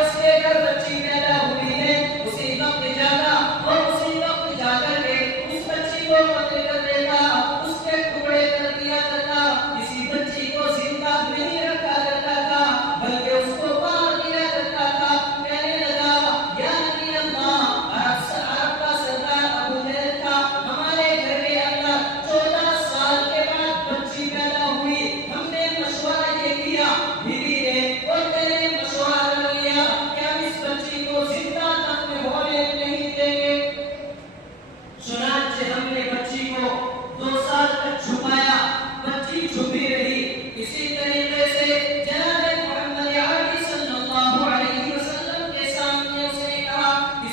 उसके घर बच्ची पैदा हुई है, उसी वक्त जाकर के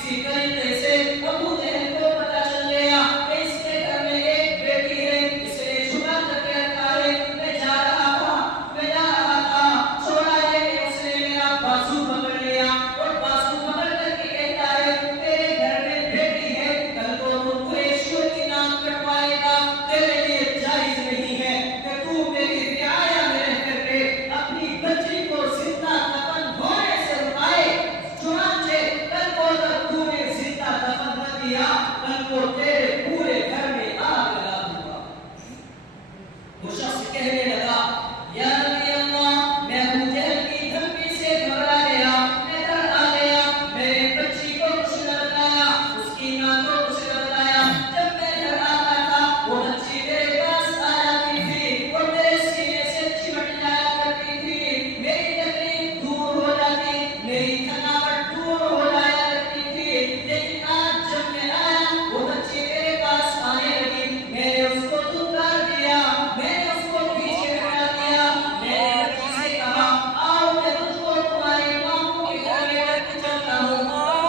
इसी तरीके से अबू जहल को पता चल गया कि इसके घर में एक बेटी है। इसने छुपा करके रखा है। मैं जा रहा था, छोड़ा है कि उसने मेरा बाजू पकड़ लिया और बाजू पकड़ करके कहता है तेरे घर में बेटी है, कल को तू कुरैशियों की नाम कटवाएगा, तेरे लिए जायज नहीं है कि तू मेरी रियाया में रह करके अपनी बच्ची को जिंदा दफन होने से रुकाए। चुनांचे कल को अगर तूने जिंदा दफन न किया, कल को तेरे पूरे घर में आग लगा दूंगा। वो शख्स कहने लगा या नबी अल्लाह, मैं अबू जहल की धमकी से घबरा गया, मैं डर आ गया, मेरे बच्ची को कुछ न बताया, उसकी मां को कुछ न बताया। जब मैं घर आता था वो बच्ची मेरे पास आ जाती थी और मेरे सीने से चिपट जाया करती थी। मेरी तकलीफ दूर हो जाती, मेरी थकावट दूर हो जाया करती थी। लेकिन आज जब मैं आया वो बच्ची मेरे पास आने लगी, मैंने उसको दुत्कार दिया, मैंने उसको पीछे हटा दिया। मैंने बच्ची से कहा आओ मैं तुझको तुम्हारी मामू के घर में लेकर चलता हूँ,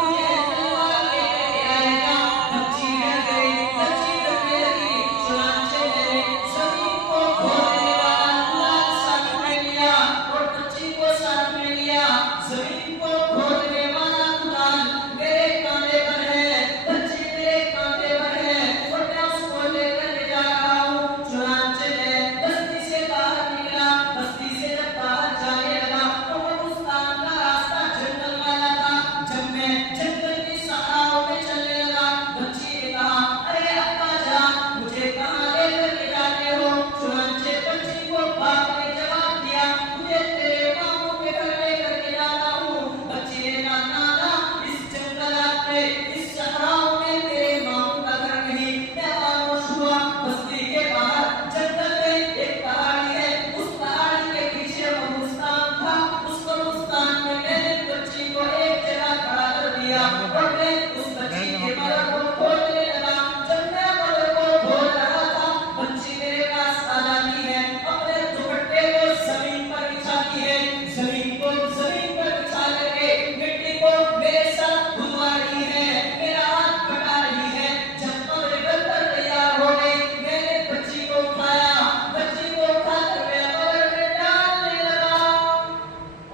मुझे तलवार लेकर आएगा। बच्ची डर गई, बच्ची डरने लगी। चुनांचे मैंने जमीन को खोदने वाला कुल्हाड़ साथ में लिया और बच्ची को साथ में लिया। जमीन को खोदने वाला कुल्हाड़ मेरे कांधे पर है, बच्ची मेरे कांधे पर है और मैं उसको लेकर ले जा रहा हूँ। चुनांचे मैं बस्ती से बाहर निकला। बस्ती से जब बाहर जाने लगा तो हिंदुस्तान का रास्ता जंगल वाला था। जब मैं जंगल की सहाराओं में चलने लगा, बच्ची ने कहा अरे अब्बा जान, मुझे कहाँ लेकर के जाते हो? चुनांचे बच्ची को बाप ने जवाब दिया मुझे तेरे मामू के घर लेकर के जाता हूँ। बच्ची ने कहा नाना, इस जंगलात में, इस सहाराओं में मेरे मामू का घर नहीं। मैं खामोश हुआ। बस्ती के बाहर जंगल में एक पहाड़ी है, उस पहाड़ी के पीछे कब्रिस्तान था। उस कब्रिस्तान में मैंने बच्ची को एक जगह खड़ा कर दिया और मैं उस बच्ची के कब्र को खोदने लगा। जब मैं कब्र को खोद रहा था, बच्ची मेरे पास आ जाती है, अपने दुपट्टे को जमीन पर बिछाती है, जमीन पर बिछा करके मिट्टी को मेरे साथ धुलवा रही है, मेरा हाथ बटा रही है। जब कब्र बनकर तैयार हो गई, मैंने बच्ची को उठाया, बच्ची को उठाकर मैं कब्र में डालने लगा।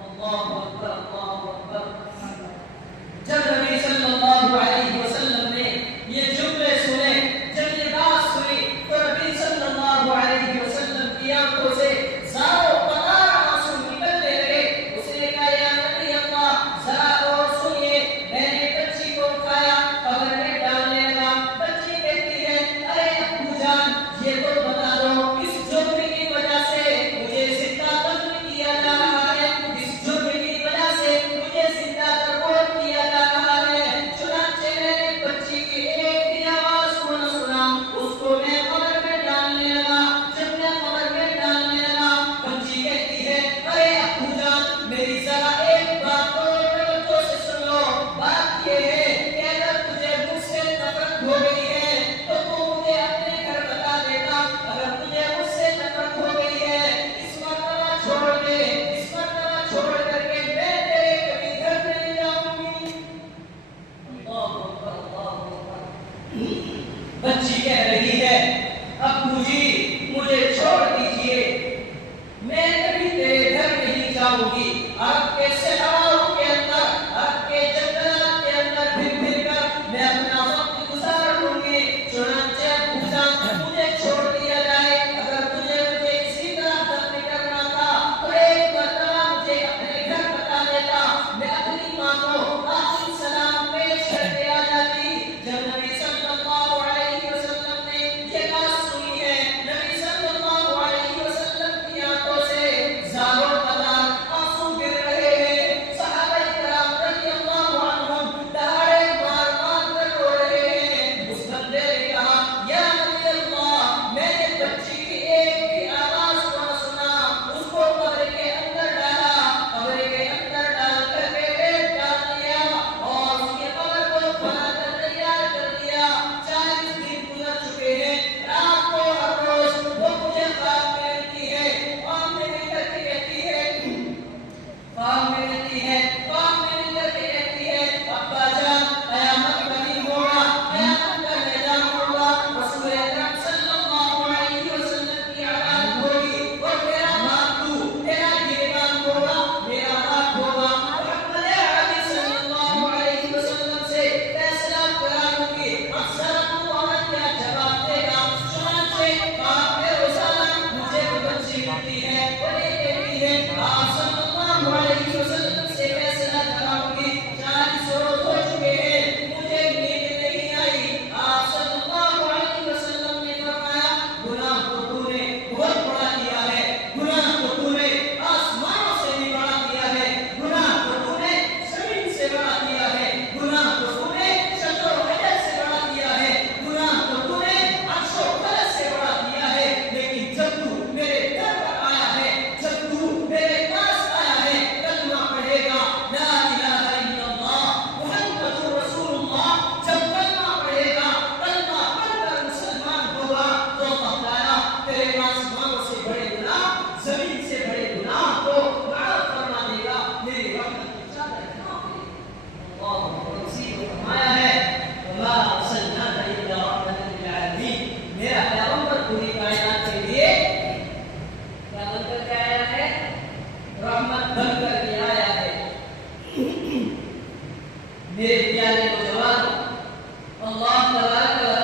अल्लाहु अकबर, अल्लाहु अकबर। जब नबी सल्लल्लाहु अलैहि वसल्लम ने ये जुमले सुने, जब ये बात सुनी, तो नबी सल्लल्लाहु अलैहि वसल्लम की आंखों से ज़ारो कतार आंसू निकलने लगे। उसने कहा या नबी अल्लाह, जरा और सुनिए। मैंने बच्ची को उठाया, कब्र में डालने लगा। बच्ची कहती है अरे अब्बू जान, ये तो बता दो इस जुर्म की वजह से मुझे जिंदा दफन किया जा रहा है, इस जुर्म की वजह से मुझे जिंदा दफन किया जा रहा है। चुनांचे मैंने बच्ची की एक भी आवाज को न सुना, उसको मैं कब्र में डालने लगा। जब मैं कब्र में डालने लगा, बच्ची कहती है अरे अब्बू जान, मेरी जरा एक बात को तवज्जो से सुन लो। बात ये है कि अगर तुझे मुझसे नफरत हो गई है तो तू मुझे अपने घर बता देता। अगर तुझे मुझसे नफरत हो गई है, इस मर्तबा छोड़ दे, इस मर्तबा छोड़ करके मैं तेरे कभी घर नहीं जाऊंगी। अल्लाहु अकबर, अल्लाहु अकबर। बच्ची कह रही है अब्बू जी मुझे छोड़ दीजिए, मैं कभी तेरे घर नहीं जाऊंगी। आपके सहराओं के अंदर, आपके जंगलात के अंदर फिर कर मैं अपना वक्त गुजार लूंगी। चुनांचे अब्बू जान, मुझे छोड़ दिया जाए। अगर मुझे इसी तरह दफन करना था तो एक मर्तबा मुझे अपने घर बता देता, मैं अपनी मां को आखिरी सलाम पेश करके आ जाती। जब नबी सल्लल्लाहु अलैहि वसल्लम ने प्यारे नौजवानों, अल्लाह तबारक व